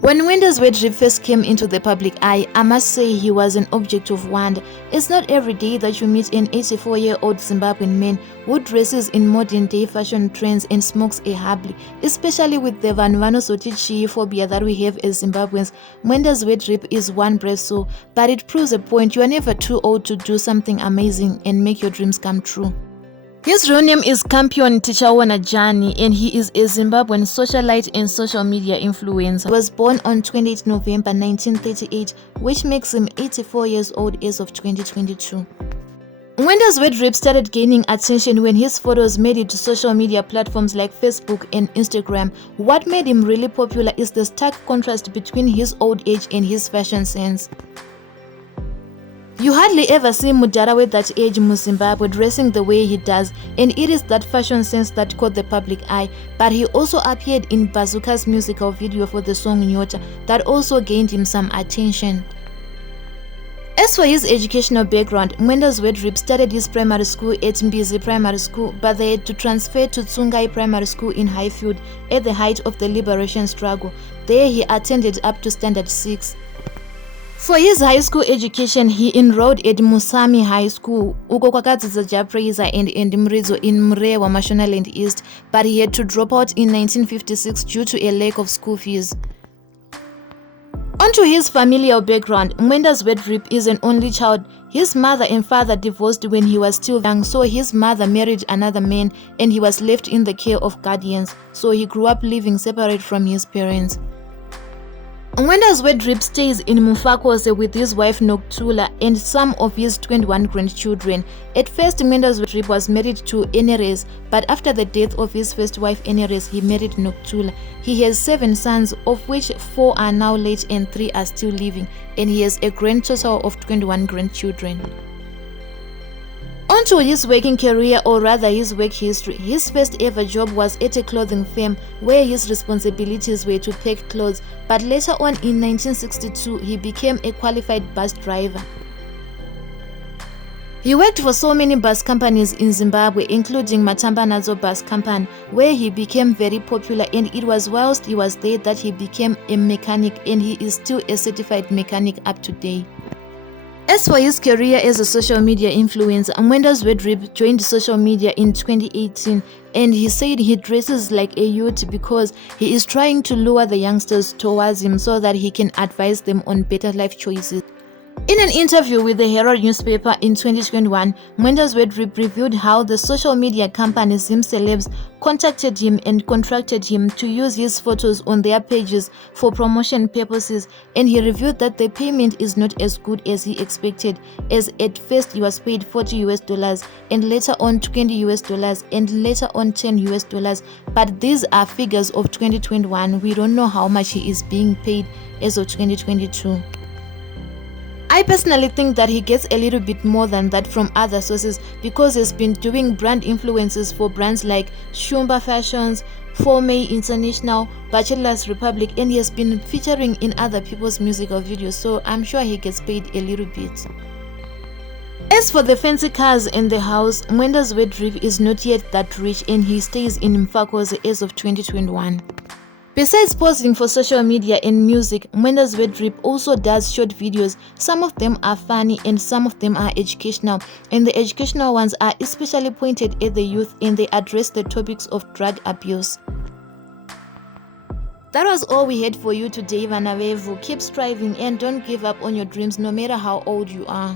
When Mwendaz first came into the public eye, I must say he was an object of wonder. It's not every day that you meet an 84-year-old Zimbabwean man who dresses in modern-day fashion trends and smokes a habli, especially with the vanvanosoti phobia that we have as Zimbabweans. Mwendaz is one brave soul, but it proves a point: you are never too old to do something amazing and make your dreams come true. His real name is Campion Tichaona Jani, and he is a Zimbabwean socialite and social media influencer. He was born on 28 November 1938, which makes him 84 years old as of 2022. Mwendaz started gaining attention when his photos made it to social media platforms like Facebook and Instagram. What made him really popular is the stark contrast between his old age and his fashion sense. You hardly ever see Mudara with that age in Zimbabwe dressing the way he does, and it is that fashion sense that caught the public eye. But he also appeared in Bazooka's musical video for the song Nyota that also gained him some attention. As for his educational background, Mwendaz started his primary school at Mbizi Primary School, but they had to transfer to Tsungai Primary School in Highfield at the height of the liberation struggle. There he attended up to Standard 6. For his high school education, he enrolled at Musami High School, uko kwakadzidza Japraiser and Mridzo in Mrewa, Mashonaland East, but he had to drop out in 1956 due to a lack of school fees. Onto his familial background, Mwendaz is an only child. His mother and father divorced when he was still young, so his mother married another man and he was left in the care of guardians, so he grew up living separate from his parents. Mwendaz stays in Mufakose with his wife Noktula and some of his 21 grandchildren. At first, Mwendaz was married to Eneres, but after the death of his first wife Eneres, he married Noktula. He has 7 sons, of which 4 are now late and 3 are still living, and he has a grand total of 21 grandchildren. Onto his working career, or rather his work history. His first ever job was at a clothing firm where his responsibilities were to pack clothes, but later on in 1962 he became a qualified bus driver. He worked for so many bus companies in Zimbabwe, including Matambanadzo Bus Company, where he became very popular, and it was whilst he was there that he became a mechanic, and he is still a certified mechanic up to date. As for his career as a social media influencer, Mwendaz joined social media in 2018, and he said he dresses like a youth because he is trying to lure the youngsters towards him so that he can advise them on better life choices. In an interview with the Herald newspaper in 2021, Mwendaz revealed how the social media company Zim Celebs contacted him and contracted him to use his photos on their pages for promotion purposes, and he revealed that the payment is not as good as he expected, as at first he was paid $40 and later on $20 and later on $10, but these are figures of 2021. We don't know how much he is being paid as of 2022. I personally think that he gets a little bit more than that from other sources because he's been doing brand influences for brands like Shumba Fashions, Formay International, Bachelor's Republic, and he has been featuring in other people's musical videos, so I'm sure he gets paid a little bit. As for the fancy cars in the house, Mwendaz is not yet that rich and he stays in Mfakose as of 2021. Besides posting for social media and music, Mwendaz also does short videos. Some of them are funny and some of them are educational, and the educational ones are especially pointed at the youth and they address the topics of drug abuse. That was all we had for you today, Vanavevu. Keep striving and don't give up on your dreams no matter how old you are.